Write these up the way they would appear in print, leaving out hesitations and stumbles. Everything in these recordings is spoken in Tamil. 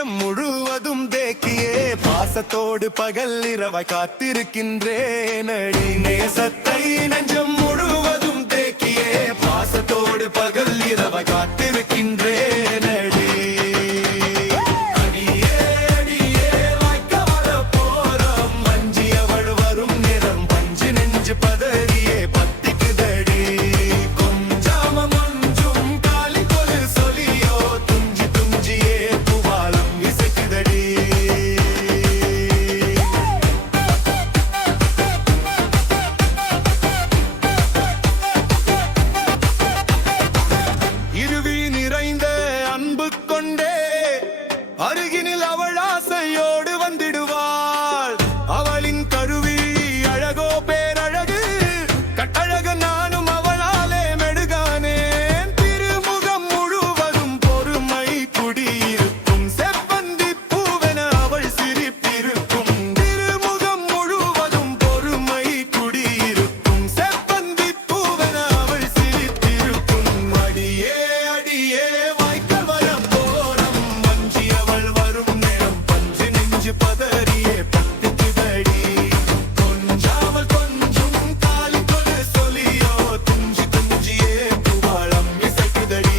நெஞ்சம் முழுவதும் தேக்கியே பாசத்தோடு பகல் இரவாய் காத்திருக்கின்றேன் அடி நேசத்தை நெஞ்சம் முழுவதும் தேக்கியே பாசத்தோடு பகல் இரவாய் காத்திருக்கின்றேன் அடி அருகினில் அவள் ஆசையோடு வந்திடுவாள். அவளின் கருவி அழகோ பேரழகு, கட்டழக நானும் அவளாலே மெடுகானேன். திருமுகம் முழுவதும் பொறுமை குடியிருக்கும், செவ்வந்தி பூவென அவள் சிரிப்பிருக்கும். திருமுகம் முழுவதும் பொறுமை குடியிருக்கும், செவ்வந்தி பூவென அவள் சிரிப்பிருக்கும். அடியே அடியே வாய்க்க வரப்போரம் மஞ்சி வரும் நேரம் பஞ்சு நெஞ்சு பதறியே பத்திக்குதடி. கொஞ்சாமல் கொஞ்சம் காலி கொடு சொல்லியோ துஞ்சி துஞ்சியே புவாளம் இசைக்குதடி.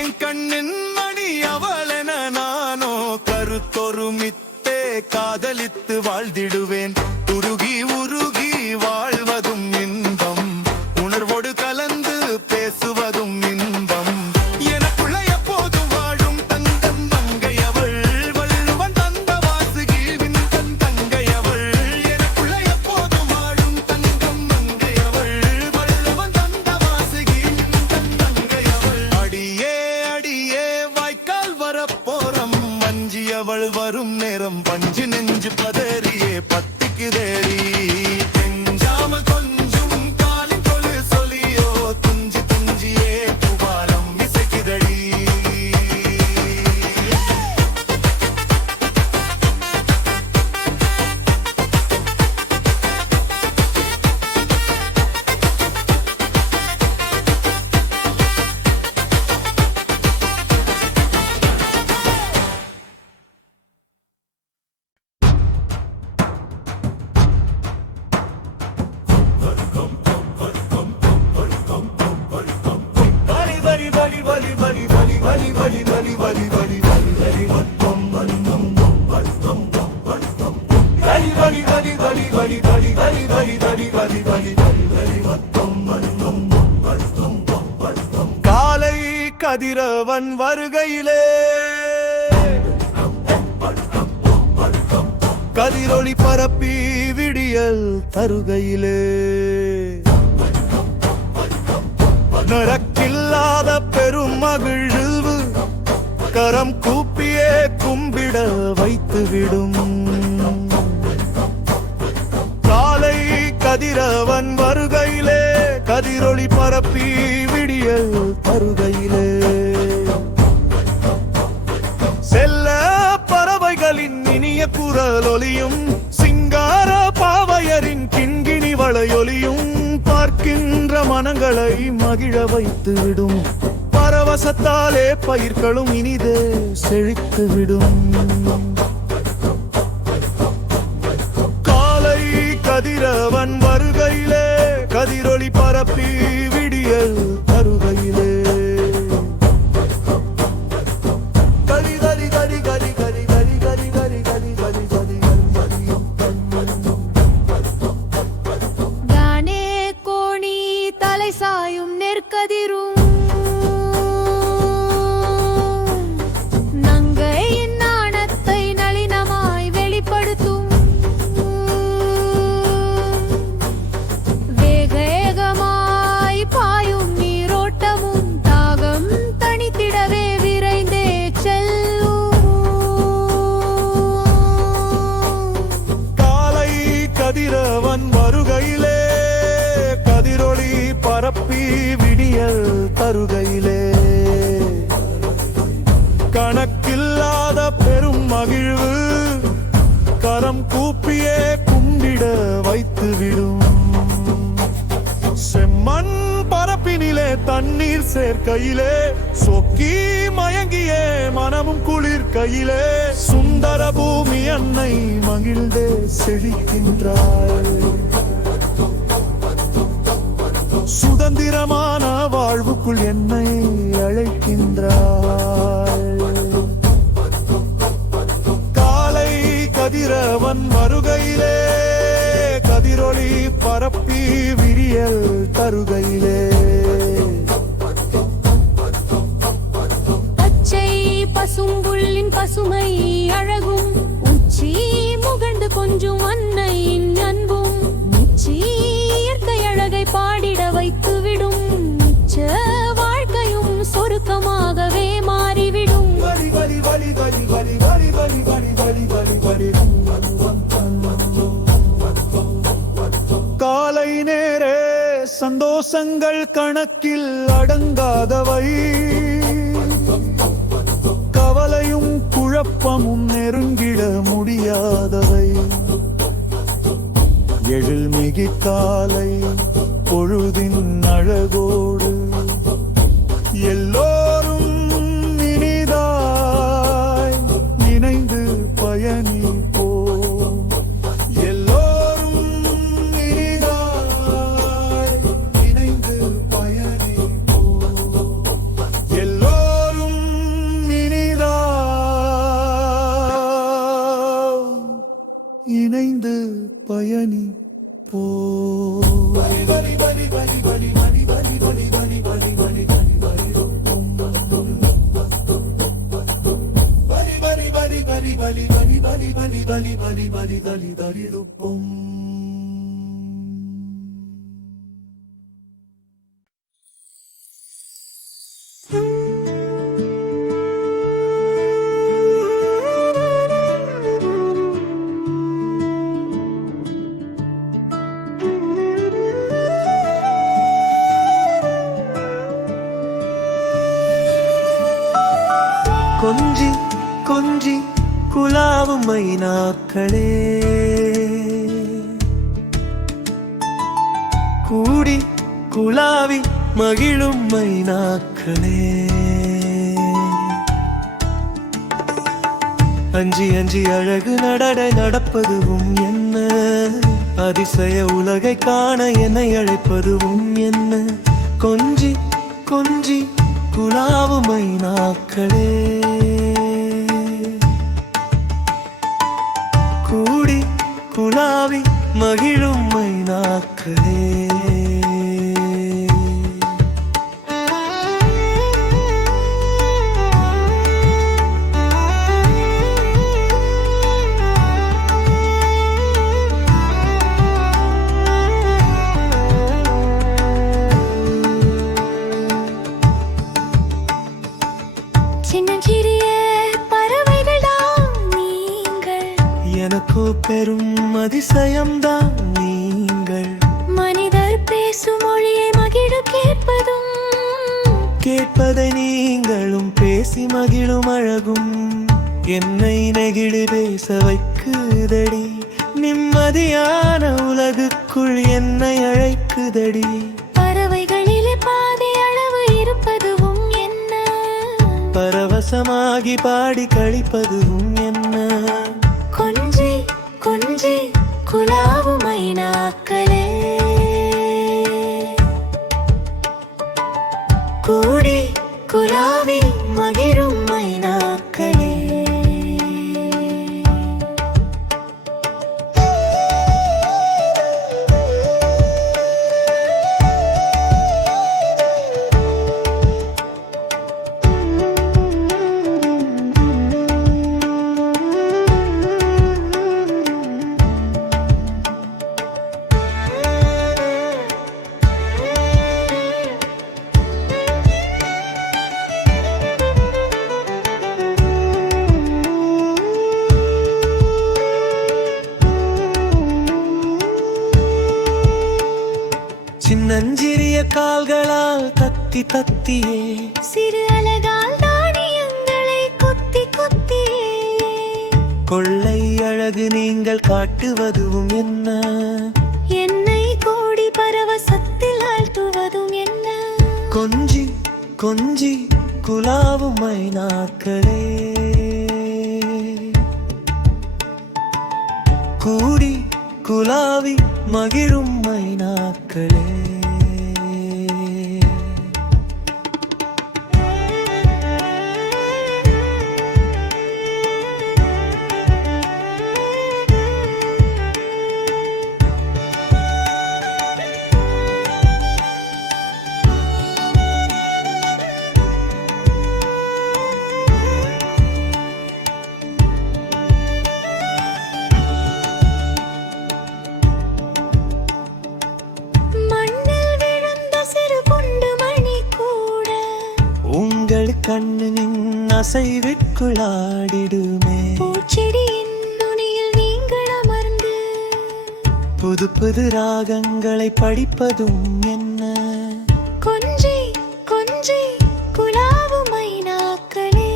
என் கண்ணின் அவளென நானோ கருத்தொருமித்தே காதலித்து வாழ்ந்திடுவேன். உருகி உருகி வாழ்வதும் இன்பம், உணர்வோடு கலந்து பேசுவதும் இன்பம். எனக்குள்ள எப்போதும் வாழும் தங்கம் மங்கையவள், வள்ளுவன் தந்த வாசுகிவின் தன் தங்கையவள். எனக்குள்ள எப்போதும் வாழும் தங்கம் மங்கையவள், வள்ளுவன் தந்த வாசுகிவின் தன் தங்கையவள். அடியே அடியே வாய்க்கால் வரப்போரம் மஞ்சி அவள் வரும் நேரம் பஞ்சு நெஞ்சு பதறியே பத்திக்குதேடி. நெஞ்சாமல் கொஞ்சம் காலின் கொலு சொல்லியோ துஞ்சி துஞ்சியே புவாலம் இசைக்குதடி. காலை கதிரவன் வருகையிலே கதிரொளி பரப்பி விடியல் தருகையிலே நரக்கில்லாத பெரும் மகிழ்வு கரம் கூப்பியே கும்பிட வைத்துவிடும். காலை கதிரவன் வருகையிலே கதிரொளி பரப்பி விடியல் தருகையிலே செல்ல பறவைகளின் இனிய குரலொலியும் சிங்கார பாவையரின் கிண்கிணி வளையொலியும் பார்க்கின்ற மனங்களை மகிழ வைத்துவிடும். பரவசத்தாலே பயிர்களும் இனிதே செழித்துவிடும். காலை கதிரவன் வருகையிலே கதிரொளி பரப்பி விடியல் தருகையிலே சாயும் நெற்கதிரும் நங்கையின் நாணத்தை நளினமாய் வெளிப்படுத்தும். வேகமாய் பாயும் நீரோட்டமும் தாகம் தணித்திடவே விரைந்தே செல்லும். காலை கதிரவன் வருகையிலே பரப்பி விடியல் தருகையிலே கணக்கில்லாத பெரும் மகிழ்வு கரம் கூப்பியே கும்பிட வைத்துவிடும். செம்மண் பரப்பினிலே தண்ணீர் சேர்க்கையிலே சொக்கி மயங்கியே மனமும் குளிர் கையிலே சுந்தர பூமி அன்னை மகிழ்ந்தே செழிக்கின்றாள். சுதந்திரமான வாழ்வுக்குள் என்னை அழைக்கின்றாள். காலை கதிரவன் வருகையிலே கதிரொளி பரப்பி விரியல் தருகையிலே பச்சை பசும்புள்ளின் பசுமை அழகும் உச்சி முகண்டு கொஞ்சும் அன்னையின் அன்பும் நிச்சி இயற்கை அழகை பாடிட வைத்துவிடும். மிச்ச வாழ்க்கையும் சொருக்கமாகவே மாறிவிடும். காலை நேரே சந்தோஷங்கள் கணக்கில் அடங்காதவை கவலையும் குழப்பமும் நெருங்கிட முடியாதவை. எழில்மிகு காலை பொழுதின் அழகோடு எல்லோரும் இனிதாய் இணைந்து பயணிப்போம். எல்லோரும் இனிதாய் இணைந்து பயணிப்போம். எல்லோரும் இனிதாய் இணைந்து பயணிப்போம். கொஞ்சி கொஞ்சி குலாவும் மைனாக்களே கூடி குலாவி மகிழும் மைனாக்களே அஞ்சி அஞ்சி அழகு நடடை நடப்பதுவும் என்ன அதிசய உலகை காண என்னை அழைப்பதுவும் என்ன கொஞ்சி கொஞ்சி குலாவும் மைனாக்களே கூடி குலாவி மகிழும் மைனாக்களே எனக்கோ பெரும் அதிசயம்தான் நீங்கள் மனிதர் பேசும் மொழியை மகிழ கேட்பதும் கேட்பதை நீங்களும் பேசி மகிழும் அழகும் என்னை நெகிழி பேச வைக்குதடி நிம்மதியான உலகுக்குள் என்னை அழைக்குதடி பறவைகளிலே பாதி அளவு இருப்பதுவும் என்ன பரவசமாகி பாடி கழிப்பதுவும் என்ன கொஞ்சி கொஞ்சி குலாவும் மைனாக்களே கூடி குலாவி மகிழும் மைனாக்களே சின்னஞ்சிறிய கால்களால் தத்தி தத்தியே சிறு அழகால் தானியங்களை கொத்தி கொள்ளை அழகு நீங்கள் காட்டுவதும் என்ன? என்னை கோடி பரவசத்தில் ஆழ்த்துவதும் என்ன? கொஞ்சி கொஞ்சி குலாவும் மைனாக்களே, கூடி குலாவி மகிழும் மைனாக்களே. கண்ணின் அசைவிற்குள்ளாடிடுமே. பூச்செடியின் நுனியில் நீங்கள் அமர்ந்து புது புது ராகங்களை படிப்பதும் என்ன? கொஞ்சி கொஞ்சி குலாவும் மைனாக்களே,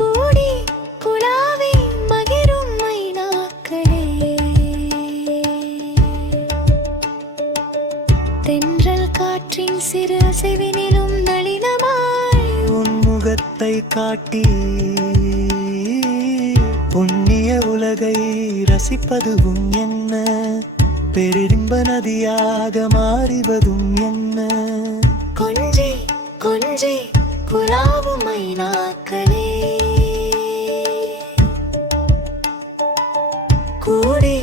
கூடி குலாவி மகிழும் மைனாக்களே. தென்றல் காற்றின் சிறு அசைவினிலும் நளினமாய் உன் முகத்தை காட்டி புண்ணிய உலகை ரசிப்பதும் என்ன? பெரின்ப நதியாக மாறிவதும் என்ன? கொஞ்சி கொஞ்சி குலாவும் மைனாக்களே, கூடி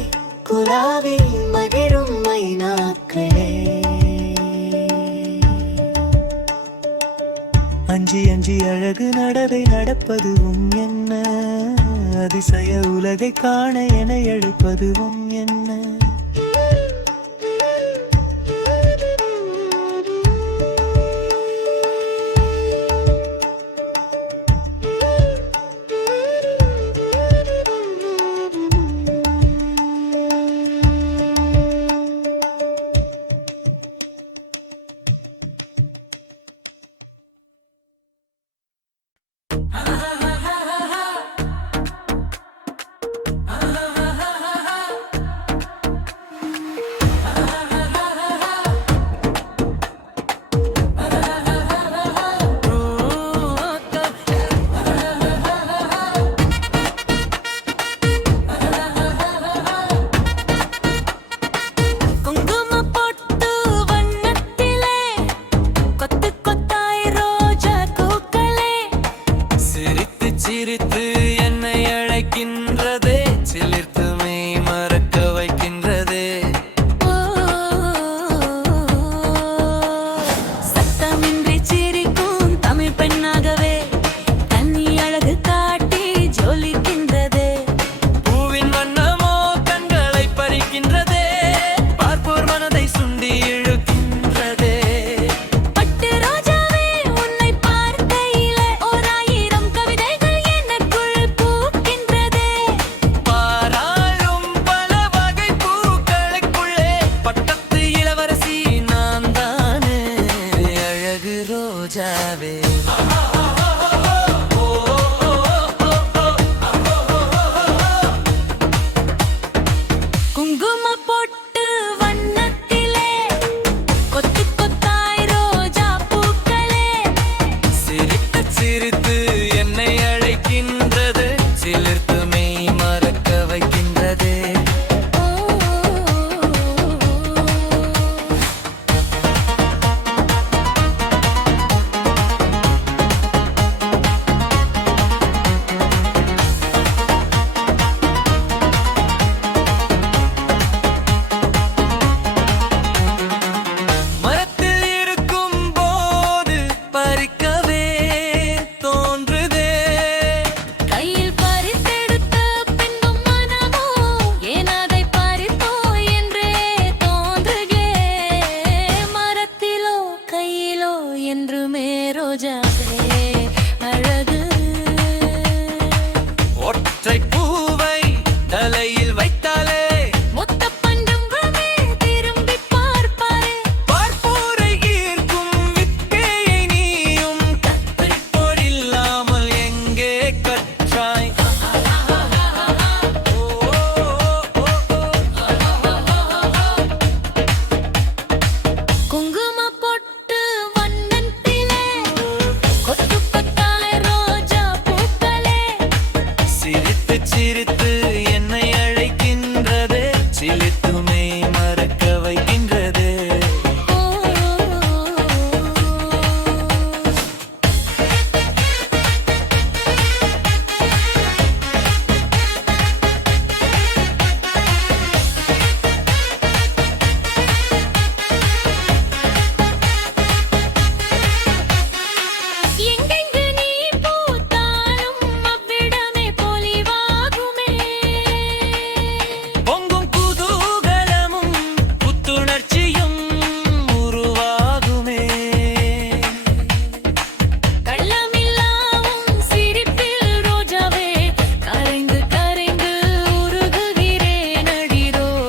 குலாவி மகிழும் மைனாக்களே. அஞ்சி அஞ்சி அழகு நடவை நடப்பதும் என்ன? அதிசய உலகை காண என எழுப்பதும் என்ன?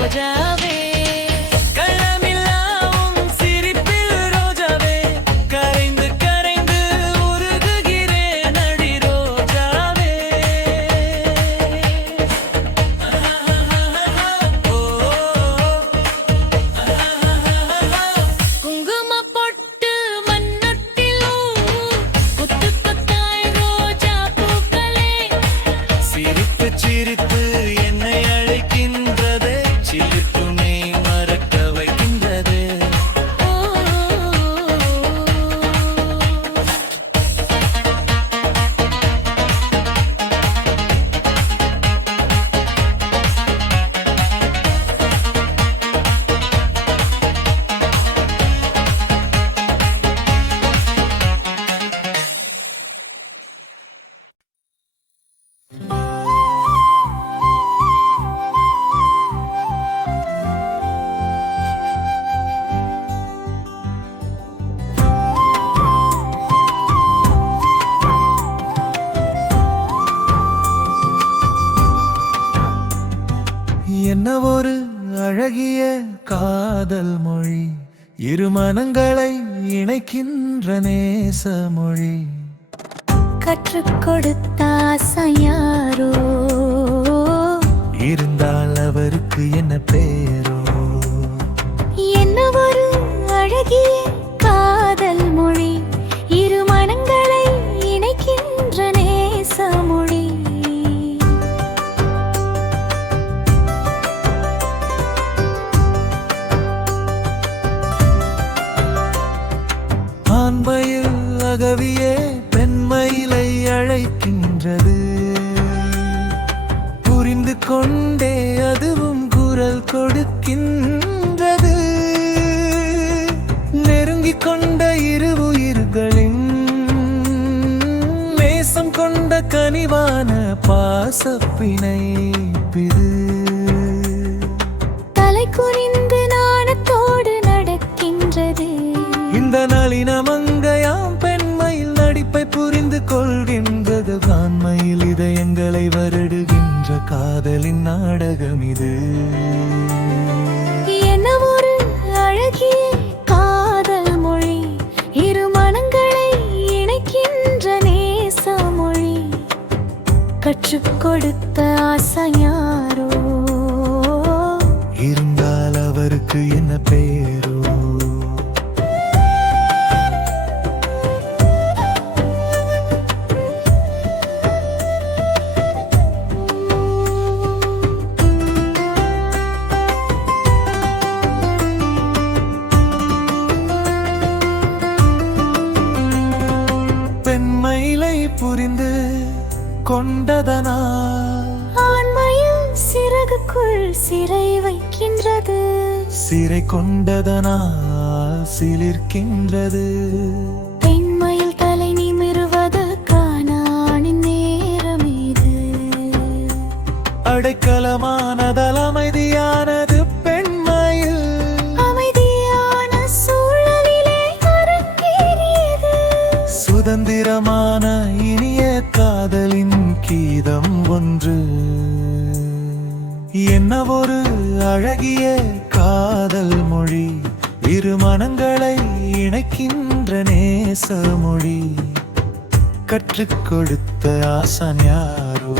ரோஜாவே களமில்லாவும் சிரிப்பில் ரோஜாவே கரைந்து கரைந்து உருகுகிறேன் அடி ரோஜாவே குங்கும பொட்டு மண்ணொட்டிலும் கொத்து கொத்தாய் ரோஜா பூக்களே சிரிப்பு சிரிப்பு என்னை அழைக்கின்றது சிரிப்புமே மறக்க வைக்கின்றது என்ன ஒரு அழகிய காதல் மொழி இரு மனங்களை இணைக்கின்ற நேச மொழி கற்றுக் கொடுத்த ஆசையாரோ இருந்தால் அவருக்கு என்ன பேரோ என்ன ஒரு அழகிய காதல் மொழி இரு மனங்களை இணைக்கின்ற நேச மொழி ஆண்மையில் அகவியே பெண்மயிலை அழைக்கின்றது புரிந்து கொண்டே அதுவும் குரல் கொடுக்கின்றது நெருங்கிக் கொண்ட இரு உயிர்களின் நேசம் கொண்ட கனிவான பாசப்பிணைப்பிது தலை குனிந்து நாணத்தோடு நடக்கின்றது இந்த நளின மங்கையாம் பெண்மையில் நடிப்பை புரிந்து கொள்கின்றது ஆண்மையில் இதயங்களை வருடுகின்ற காதலின் நாடகம் இது என்ன ஒரு அழகிய காதல் மொழி இரு மனங்களை இணைக்கின்ற நேச மொழி கற்றுக் கொடுத்த ஆசையாரோ இருந்தால் அவருக்கு என்ன பேரோ பெண்மயிலை புரிந்து கொண்டதனால் ஆண்மையில் சிறகுக்குள் சிறை வைக்கின்றது சிறை கொண்டதனால் சிலிர்க்கின்றது பெண்மையில் தலை நிமிருவது காணானின் நேரம் இது அடைக்கலமானதால் அமைதியானது பெண்மயில் அமைதியான சூழலிலே அரங்கேறியது சுதந்திரமான இனிய காதலின் கீதம் ஒன்று என்ன ஒரு அழகிய காதல் மொழி இரு மனங்களை இணைக்கின்ற நேச மொழி கற்றுக் கொடுத்த ஆசான் யாரோ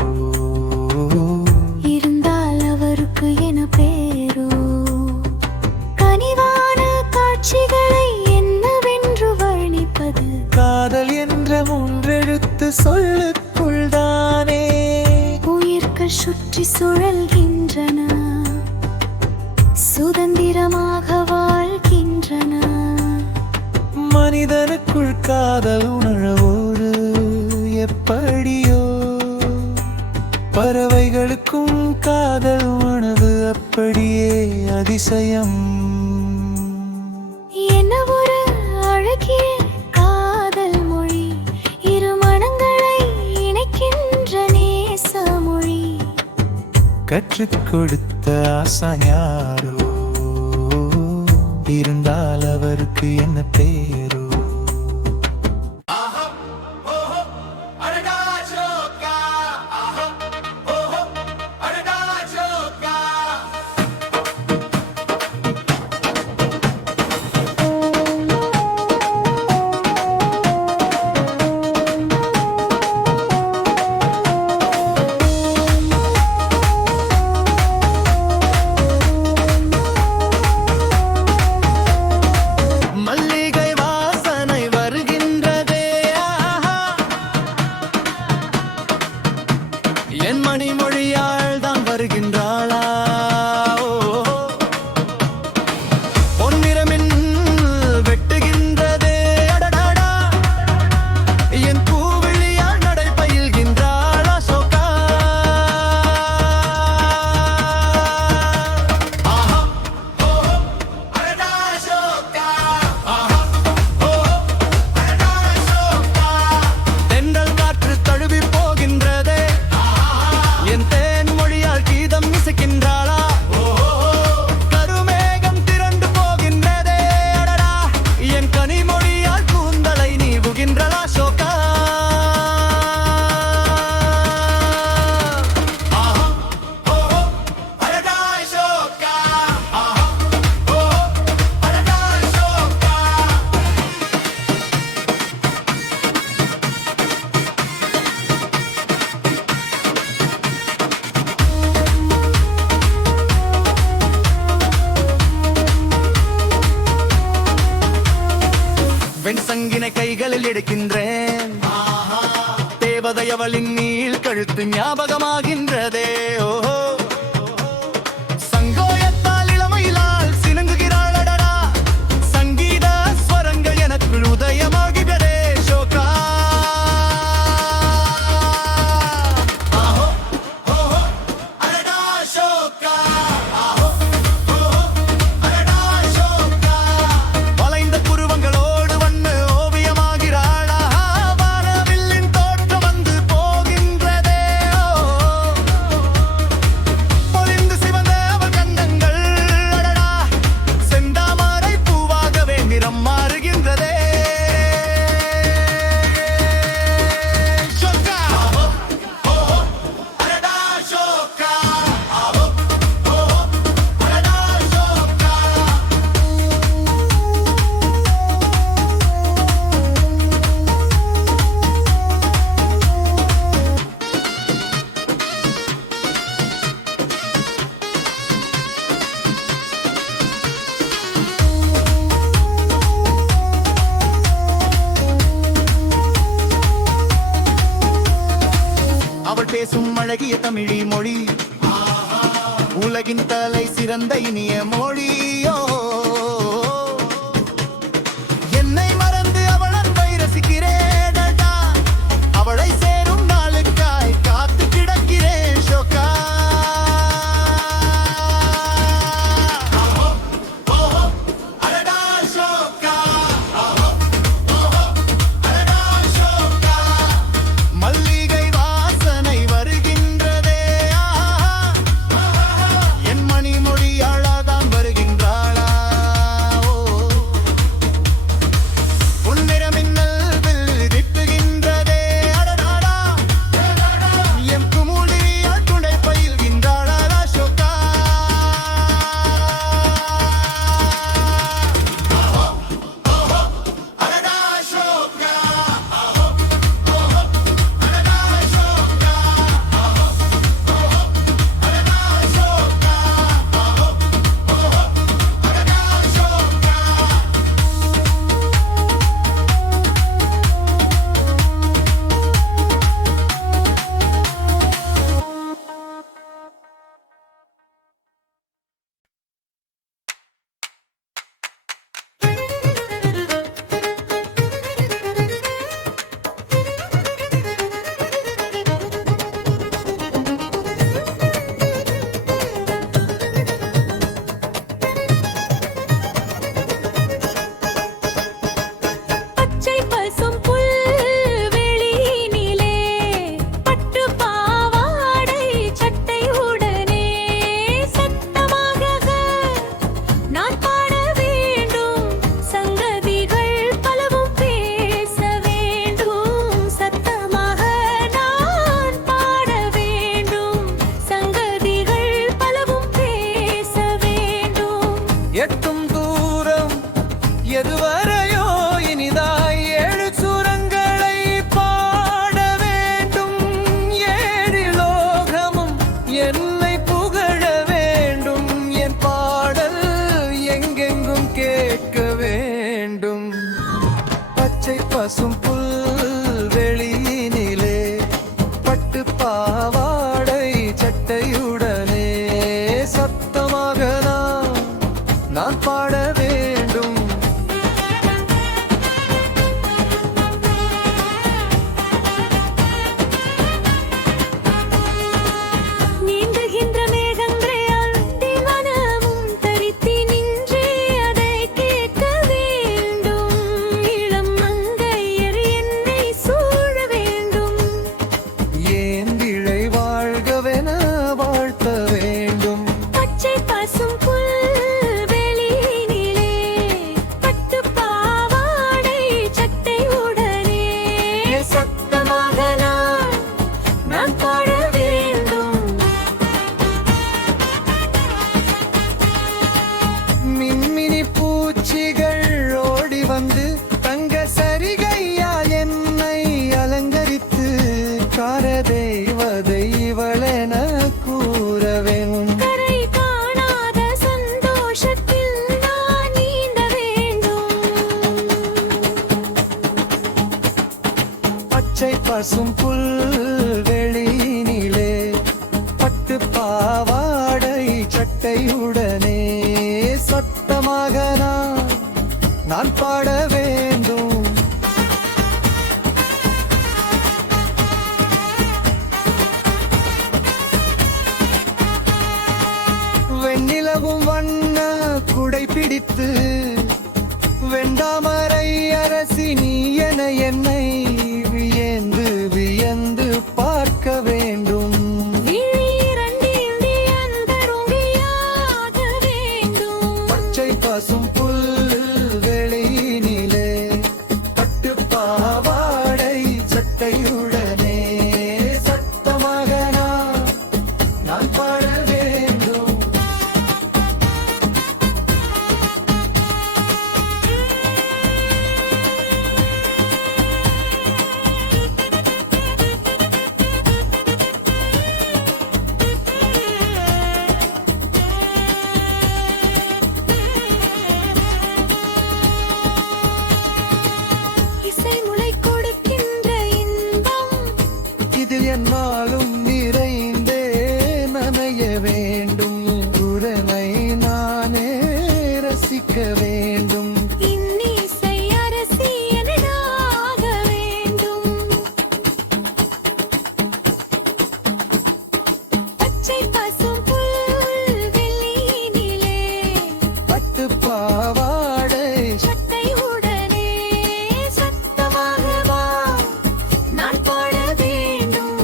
இருந்தால் அவருக்கு என பேரோ கனிவான காட்சிகளை என்னவென்று வர்ணிப்பது காதல் என்ற மூன்றெழுத்து சொல்லுக்குள்தானே உயிர்கள் சுற்றி சுழல்கின்றன சுதந்திரமாக வாழ்கின்றன மனிதனுக்குள் காதல் உணர்வோடு எப்படியோ பறவைகளுக்கும் காதல் உணவு அப்படியே அதிசயம் என்ன ஒரு அழகிய காதல் மொழி இரு மனங்களை இணைக்கின்ற நேச மொழி கற்றுக் கொடுத்த ஆசான் யாரோ இருந்தால் அவருக்கு என்ன பேரோ சங்கினை கைகளில் எடுக்கின்றேன். தேவதையவளின் நீள் கழுத்து ஞாபகமாகின்றதே. ஓஹோ, சங்கோயத்தால் இளமையிலால் சினுங்குகிறாள் அடடா. சங்கீத ஸ்வரங்கள் எனக்குள் உதயமாகிறதே. ஷோகா ஆஹோ ஓஹோ அடடா ஷோகா. ஆஹோ ஓஹோ அடடா ஷோகா. வளைந்த புருவங்களோடு வண்ண ஓவியமாகிறாளா. வானவில்லின் தோற்றம் வந்து போகின்றதே. பொலிந்து சிவந்த அவள் கன்னங்கள் அடடா. செந்தாமரை பூவாகவே நிறம் மாறுகின்றதே. ஷோகா ஆஹோ ஓஹோ அடடா ஷோகா. ஆஹோ ஓஹோ அடடா ஷோகா. அவள் பேசும் அழகிய தமிழி மொழி உலகின் தலை சிறந்த இனிய மொழியோ. என்னை மறந்து அவள் அன்பை ரசிக்கிறேனடா. அவளை சேரும் நாளுக்காய் காத்து கிடக்கிறேன். ஷோகா ஆஹோ ஓஹோ அடடா ஷோகா. ஆஹோ ஓஹோ அடடா ஷோகா. மல்லிகை வாசனை வருகின்றதே. என் மணிமொழியாளாதான் வருகின்றாளா. பொன்னிற மின்னல் வில் திட்டுகின்றதே. அடடாடா எம் குமுடியால் துணை பயில்கின்றாளா. ஷோகா ஆஹோ ஓஹோ அடடா ஷோகா. ஆஹோ ஓஹோ அடடா ஷோகா. ஆஹோ ஓஹோ அடடா ஷோகா. ஆஹோ ஓஹோ அடடா ஷோகா. பச்சை பசும் புல்வெளியினிலே பட்டு பாவாடை சட்டை உடனே சத்தமாக நான் பாட வேண்டும். சங்கதிகள் பலவும் பேச வேண்டும். சத்தமாக நான் பாட வேண்டும். சங்கதிகள் பலவும் பேச வேண்டும். எட்டும் தூரம் எதுவரையோ இனிதாய் ஏழு சுரங்களை பாட வேண்டும். ஏழு லோகமும் என்னை புகழ வேண்டும். என் பாடல் எங்கெங்கும் கேட்க வேண்டும். பச்சை பசும் புல்வெளியினிலே பட்டு பாவாடை சட்டையுடனே சத்தமாக நான் பாட வேண்டும். நீந்துகின்ற மேகங்களையால் தீவானமும் தரித்தி நின்றே அதை கேட்க வேண்டும். இளம் மங்கையர் என்னை சூழ வேண்டும். ஏன் விழை வாழ்கவென வாழ்த்த வேண்டும். பச்சை பசும் புல்வெளியினிலே பசும் புல்வெளியினிலே பட்டு பாவாடை சட்டையுடனே சத்தமாக நான் பாட வேண்டும். வெண்ணிலவும் வண்ண குடை பிடித்து வெண்டாமரை அரசி நீ என என்னை வியந்து வியந்து பார்க்க வேண்டும். பச்சை பசும் புல்வெளியினிலே பட்டு பாவாடை சட்டையுடனே சத்தமாக நான் பாட வேண்டும். இதில் என்னாலும் நிறைந்தே நனைய வேண்டும். குரலை நானே ரசிக்க வேண்டும். பட்டு பாவாடை சட்டையுடனே சத்தமாக நான் பாட வேண்டும்.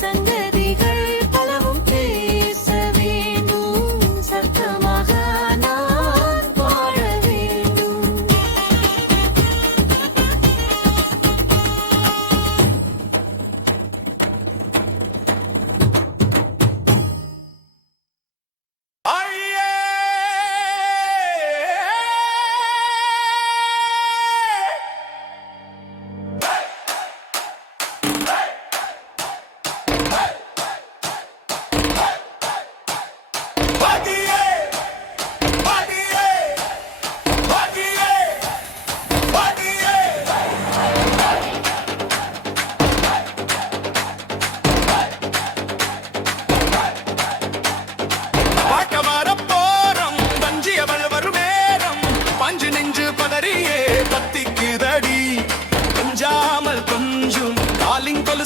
சங்கதிகள் பலவும் பேச வேண்டும். சத்தமாக நான் பாட வேண்டும்.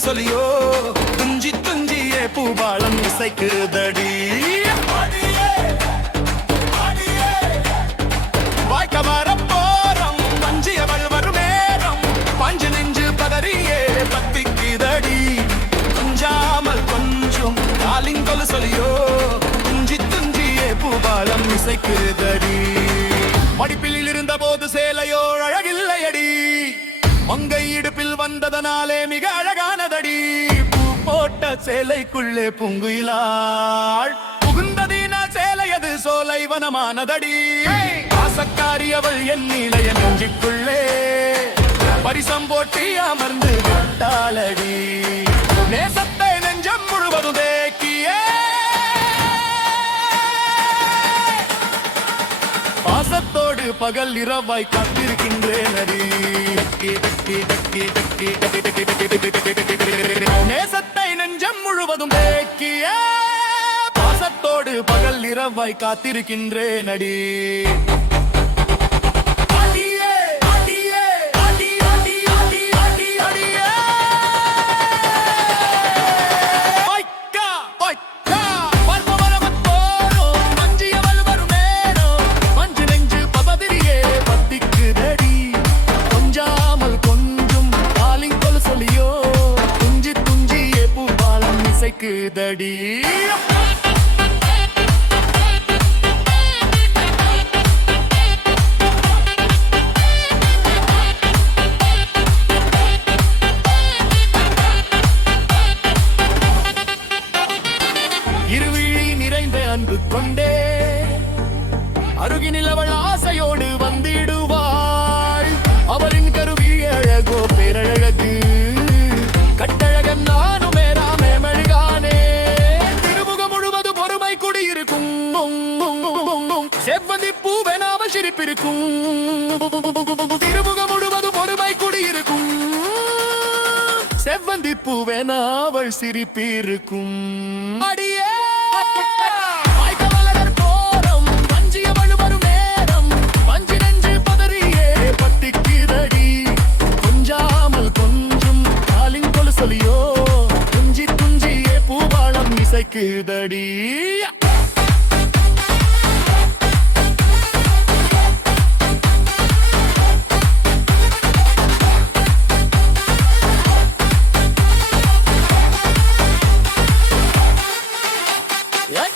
சொல்லியோ துஞ்சி துஞ்சியே பூபாலம் இசைக்குதடி. வாய்க்க வரப்போறம் வஞ்சியவள் வரும் நேரம் பஞ்சு நெஞ்சு பதறியே பத்திக்குதடி. துஞ்சாமல் கொஞ்சம் காலிங்கொலு சொல்லியோ துஞ்சி துஞ்சியே பூபாலம் இசைக்குதடி. படிப்பில் இருந்த போது சேலையோ அழகில்லையடி. மங்கை இடுப்பில் வந்ததனாலே மிக அழகானதடி. பூ போட்ட சேலைக்குள்ளே பூங்குயிலாள் புகுந்ததின சேலையது சோலை வனமானதடி. ஆசக்காரி அவள் என் நீலைய நெஞ்சுக்குள்ளே பரிசம் போட்டி அமர்ந்து விட்டாளடி. நேசத்தை நெஞ்சம் முழுவதும் தேக்கியே பாசத்தோடு பகல் இரவாய் காத்திருக்கின்றேன் அடி. நேசத்தை நெஞ்சம் முழுவதும் தேக்கிய பாசத்தோடு பகல் இரவாய் காத்திருக்கின்றேன் அடி. தடி இருவிழி நிறைந்த அன்பு கொண்டே அருகினில் அவள் ஆசையோடு வந்திடுவாள். அவளின் கருவி அழகோ பேரழகு கட்டழகன் நானுமே ராமே மழிகானே. திருமுகம் முழுவது பொறுமை குடியிருக்கும். செவ்வந்தி பூவெனாமல் சிரிப்பிருக்கும். திருமுகம் முழுவது பொறுமை குடியிருக்கும். செவ்வந்தி செவ்வந்தி பூவேன அவள் சிரிப்பிருக்கும் அடியே வாய்க்கவலர் போரம் வஞ்சியவள் வரும் நேரம் வஞ்சி நெஞ்சு பதறியே பத்திக்கிறடி கொஞ்சாமல் கொஞ்சம் காலின் கொலுசொலியோ குஞ்சி குஞ்சியே பூவாளம் இசைக்குதடி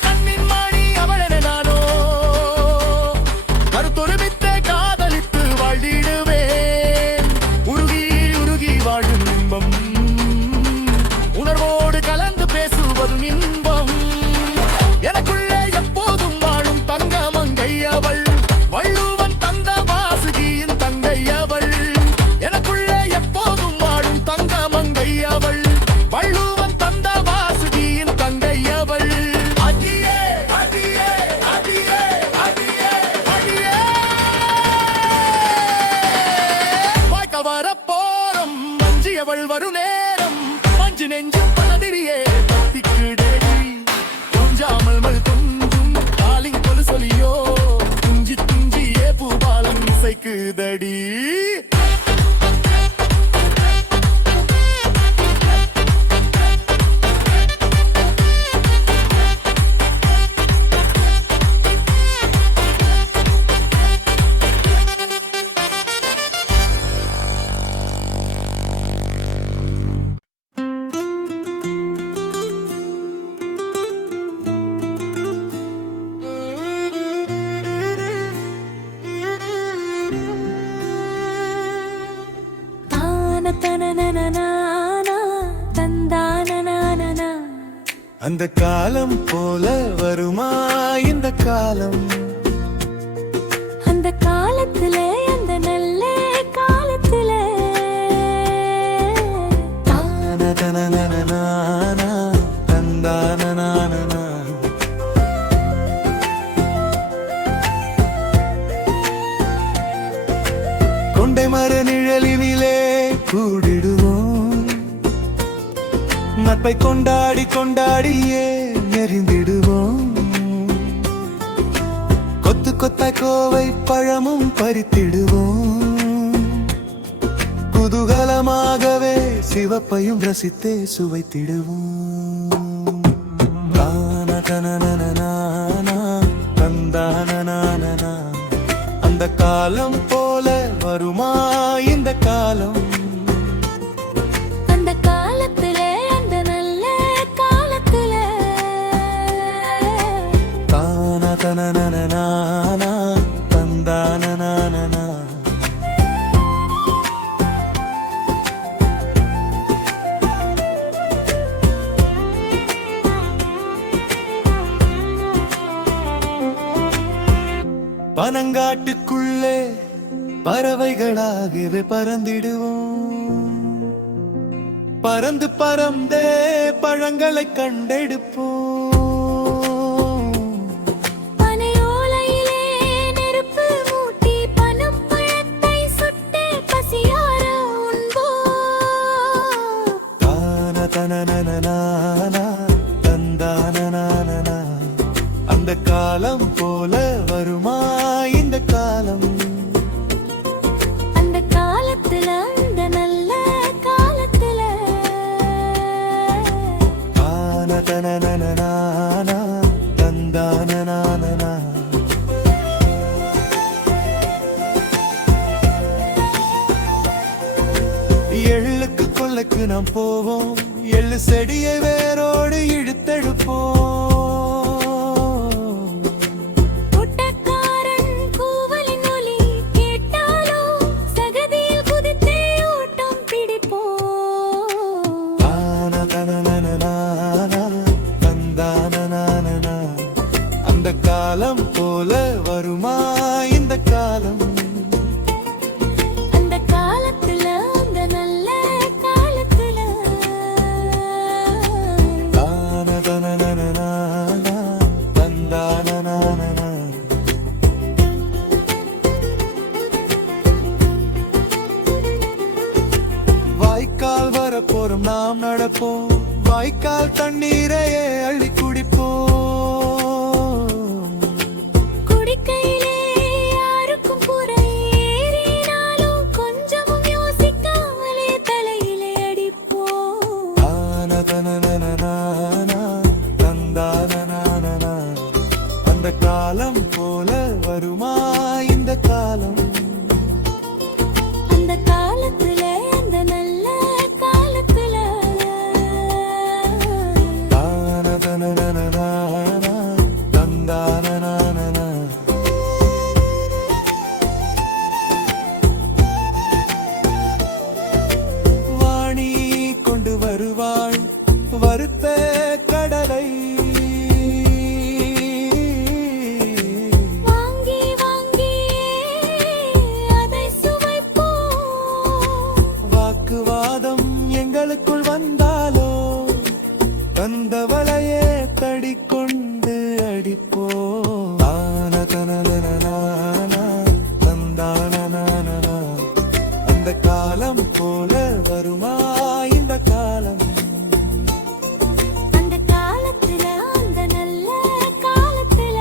கண்ணின் மணி அவளென நானோ கருத்தொருமித்த காதலித்து வாழ்ந்திடுவேன் உருகி உருகி வாழும் இன்பம் உணர்வோடு கலந்து பேசுவதும் இன்பம் எனக்குள்ளே எப்போதும் வாழும் தங்க மங்கை அவள் வள்ளுவன் தந்த வாசுகியின் தங்கை அவள் எனக்குள்ளே எப்போதும் வாழும் தங்க மங்கை அவள் வள்ளுவன் தந்த வாசுகியின் தங்கை அவள் அடியே அடியே அடியே அடியே அடியே வாய்க்க வர போறம் வஞ்சியவள் வரும் நேரம் மஞ்சு நெஞ்சு பதறியே பத்திக்கிடடி கொஞ்சாமல் மல் கொஞ்சும் காலிங் கொலுசொலியோ துஞ்சி துஞ்சியே பூபாலம் இசைக்குதடி அந்த காலம் போல வருமா இந்த காலம் அந்த காலத்துல அந்த நல்ல காலத்துல தானதனனனனானா, தந்தானனானனா. கொண்டை மர நிழலினிலே கூடிடுவோம் நட்பை கொண்டாடி கொண்டாடியே எரிந்திடுவோம் கொத்து கொத்த கோவை பழமும் பறித்திடுவோம் குதூகலமாகவே சிவப்பையும் ரசித்தே சுவைத்திடுவோம் தானதனனனனானா, தந்தானனானனா. அந்த காலம் போல வருமா இந்த காலம் அந்த காலத்துல அந்த நல்ல காலத்துல தானதனனனனானா, தந்தானனானனா. பனங்காட்டுக்குள்ளே பறவைகளாகவே பறந்திடுவோம் பறந்து பறந்தே பழங்களை கண்டெடுப்போம் பனையோலையிலே நெருப்பு மூட்டி பனப்பழத்தை சுட்டு பசியார உண்போம் தானதனனனனானா, தந்தானனானனா. அந்த காலம் போல வருமா இந்த காலம் அந்த காலத்துல அந்த நல்ல காலத்துல தானதனனனனானா, தந்தானனானனா. எள்ளுக்கு கொல்லைக்கு நாம் போவோம் எள்ளு செடியை வேரோடு இழுத்தெடுப்போம் ஓட்டக்காரன் கூவலின் ஒலி கேட்டாலோ சகதியில் குதித்தே ஓட்டம் பிடிப்போம் தானதனனனனானா, தந்தானனானனா. அந்த காலம் போல வருமா இந்த காலம் அந்த காலத்துல அந்த நல்ல காலத்துல தானதனனனனானா, தந்தானனானனா. வாய்க்கால் வரப்போறும் நாம் நடப்போம், வாய்க்கால் தண்ணீரையே அள்ளி குடிப்போம். குடிக்கையிலே யாருக்கும் குறையேறினாலும் கொஞ்சமும் யோசிக்காமலே தலையிலே அடிப்போம். தந்தானனானனா, அந்த காலம் போல வருமா இந்த காலம்? அந்த காலத்துல அந்த நல்ல காலத்துல தானதனனனா, தந்தானனானனா. வாணி கொண்டு வருவாள் வறுத்த கடலை, வாங்கி வாங்கி அதை சுவைப்போம். வாக்குவாதம் எங்களுக்குள் வந்தாலோ தந்தவளையே தடிக்கொண்டு அடிப்போம். தானதனனனா, தந்தானனானனா, அந்த காலம் போல வருமா இந்த காலம்? அந்த காலத்துல அந்த நல்ல காலத்துல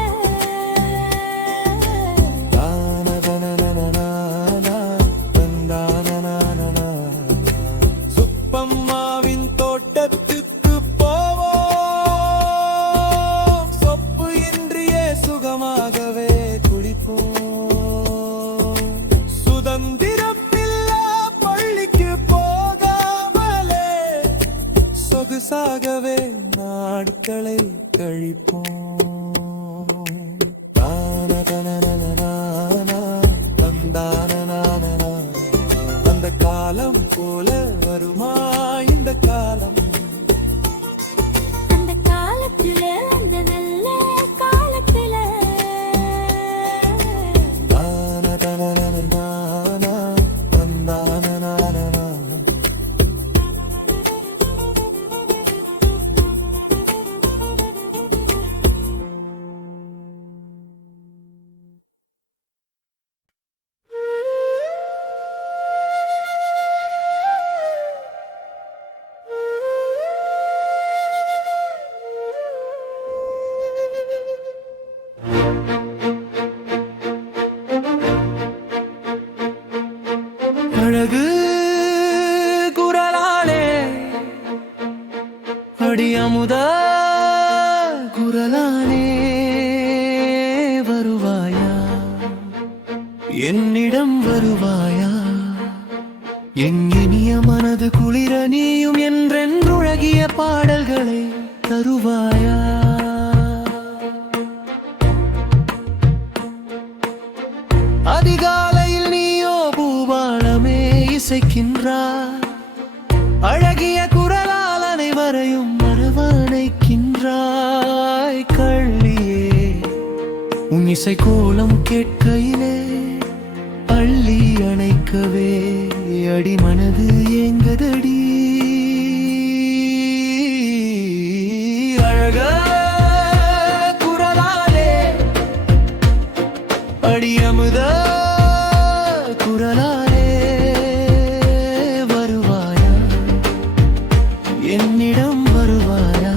தானதனனனா, தந்தானனானனா. சுப்பம்மாவின் தோட்டத்துக்கு போவோம், சொப்பு இன்றியே சுகமாகவே குடிப்போம். சுதந்திரம் இல்லா பள்ளிக்கு போகாமலே சொகுசாகவே நாட்களை கழிப்போம். தானதனனனா, தந்தானனானனா, அந்த காலம் போல வருமா இந்த காலம்? அந்த காலத்துல அந்த நல்ல காலத்துல தானதனனனா, தந்தானனானனா. அழகு குரலாலே அடியமுத குரலானே வருவாயா, என்னிடம் வருவாயா? என் இனிய மனது குளிர நீயும் என்றென்றுழகிய பாடல்களை தருவாயா? அதிகாலையில் நீயோ பூபாலமே இசைக்கின்றாய், அழகிய குரலால் அனைவரையும் அரவணைக்கின்றாய். கள்ளியே உன் இசை கோலம் கேட்கையிலே அள்ளி அணைக்கவே அடி மனது ஏங்கதடி. அழக குரலாலே அடியமுத குரலாலே வருவாயா, என்னிடம் வருவாயா?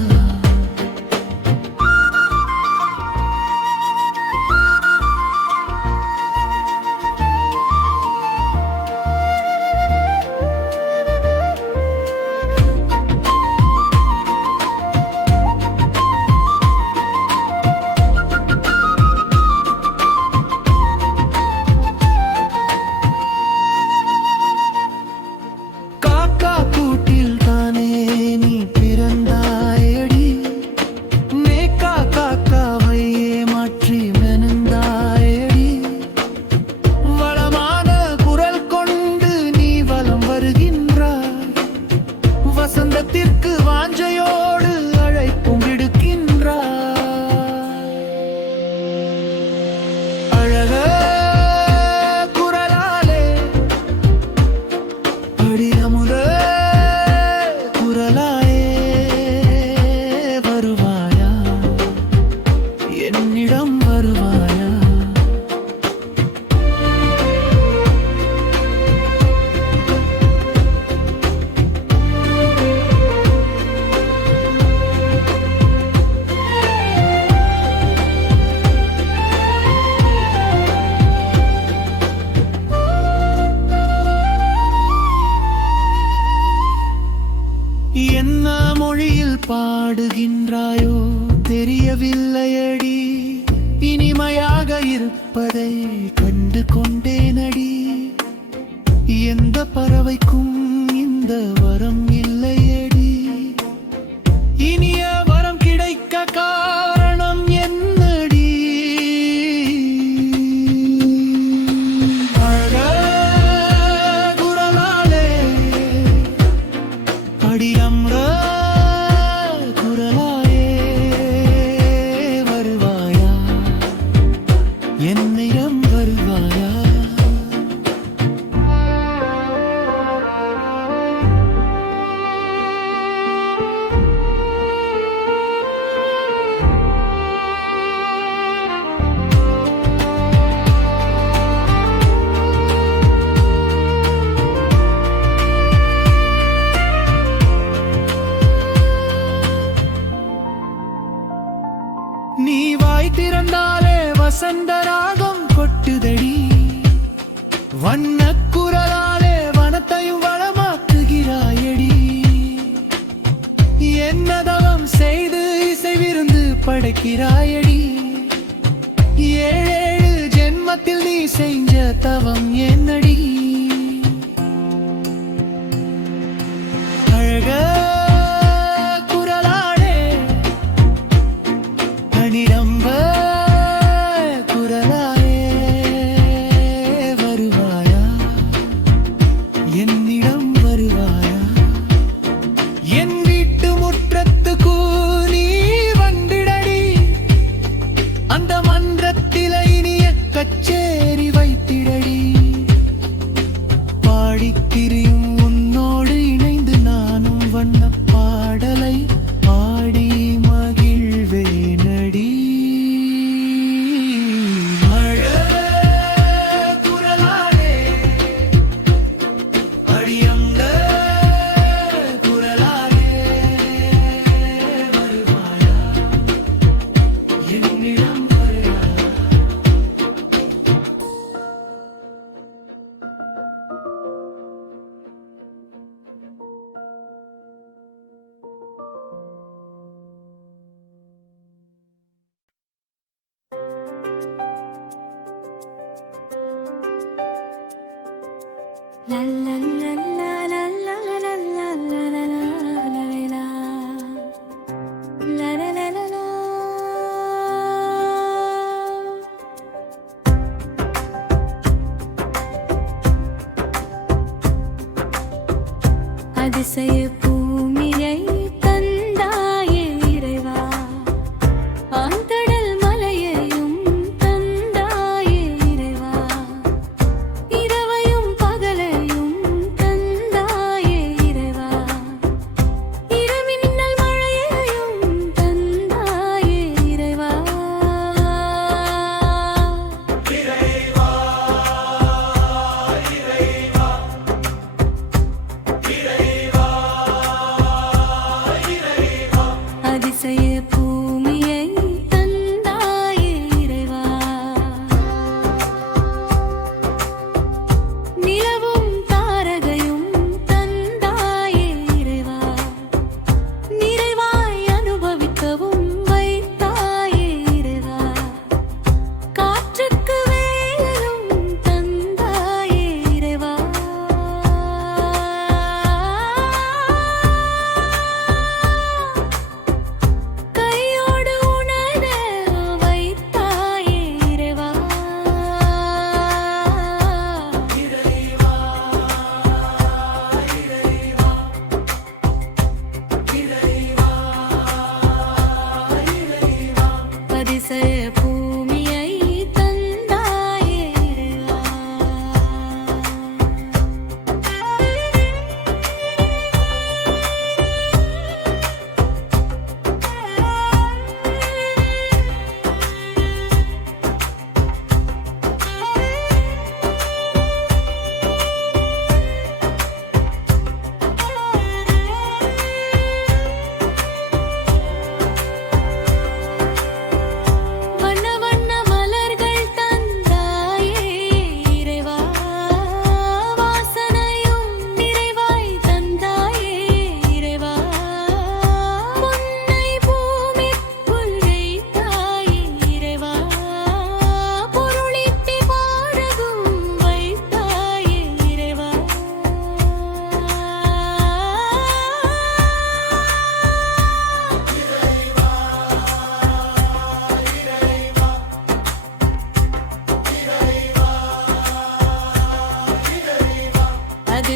ஆடுகின்றாயோ தெரியவில்லையடி, இனிமையாக இருப்பதை கண்டு கொண்டேனடி. எந்த பறவைக்கும் இந்த வரம் இல்லையடி, இனிய வரம் கிடைக்க காரணம் என்னடி? குரலாலே அடியம்ர குரலாயே வருவாயா, என்னிடம் வருவாயா? நீ வாய் திறந்தாலே வசந்த ராகம் கொட்டுதடி, வண்ண குரலாலே வனத்தையும் வளமாக்குகிறாயடி. என்னதவம் செய்து இசை விருந்து படைக்கிறாயடி, ஏழேழு ஜென்மத்தில் நீ செஞ்ச தவம் என்னடி? அழக நிரம்ப குரலாயே வருவாயா, என்னிடம் வருவாயா? என் வீட்டு முற்றத்துக்கு நீ வந்திடடி, அந்த மன்றத்தில இனிய கச்சேரி வைத்திடடி. பாடித் திரியும் உன்னோடு இணைந்து நானும் வண்ண பாடலை பாடி மகிழ்வேனடி. La la la la la la la la la la la la la la la la la. அதிசய பூமியை தந்தாயே இறைவா, ஆழ்கடல் மலையையும் தந்தாயே இறைவா, இரவையும் பகலையும் தந்தாயே இறைவா, இரவினில் மழையையும் தந்தாயே இறைவா. இறைவா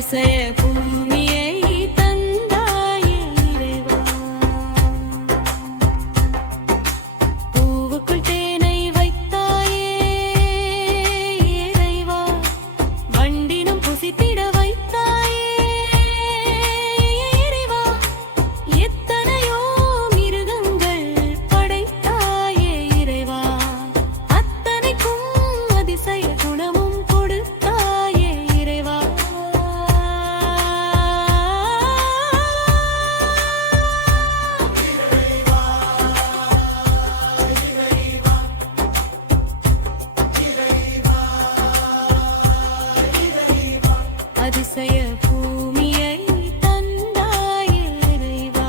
அதிசய பூமியை தந்தாயே இறைவா பூவுக்குள் தேனை வைத்தாயே இறைவா வண்டினும் புசித்திட வைத்தாயே இறைவா எத்தனையோ மிருகங்கள் படைத்தாயே இறைவா அத்தனைக்கும் அதிசய குணமும் கொடுத்தாயே இறைவா அதிசய பூமியை தந்தாயே இறைவா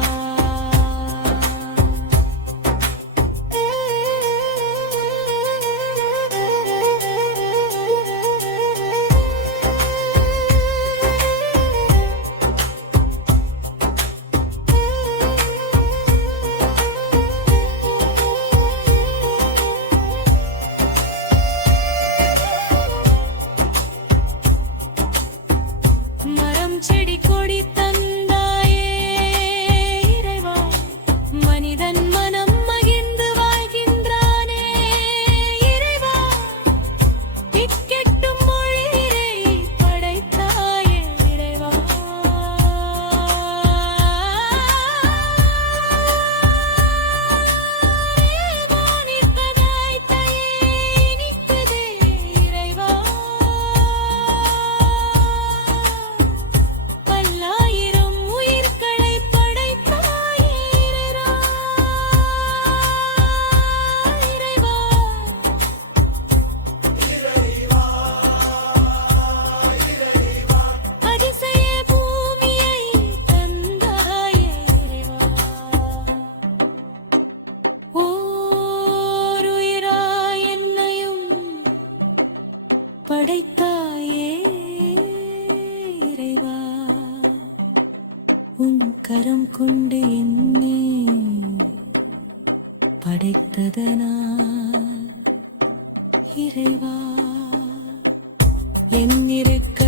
மரம் செடி கொடி தந்தாயே இறைவா மனிதன் மனம் மகிழ்ந்து வாழ்கின்றானே இறைவா திக்கெட்டும் மொழியை படைத்தாயே இறைவா நிற்பதாய் தயே இனிக்குதே இறைவா பல்லாயிரம் உயிர்களை படைத்தாயே இறைவா அதிசய பூமியை தந்தாயே இறைவா ஓருயிராய் என்னையும் படைத்தாயே இறைவா உன் கரம் கொண்டு என்னை படைத்ததனால் இறைவா என் இருக்க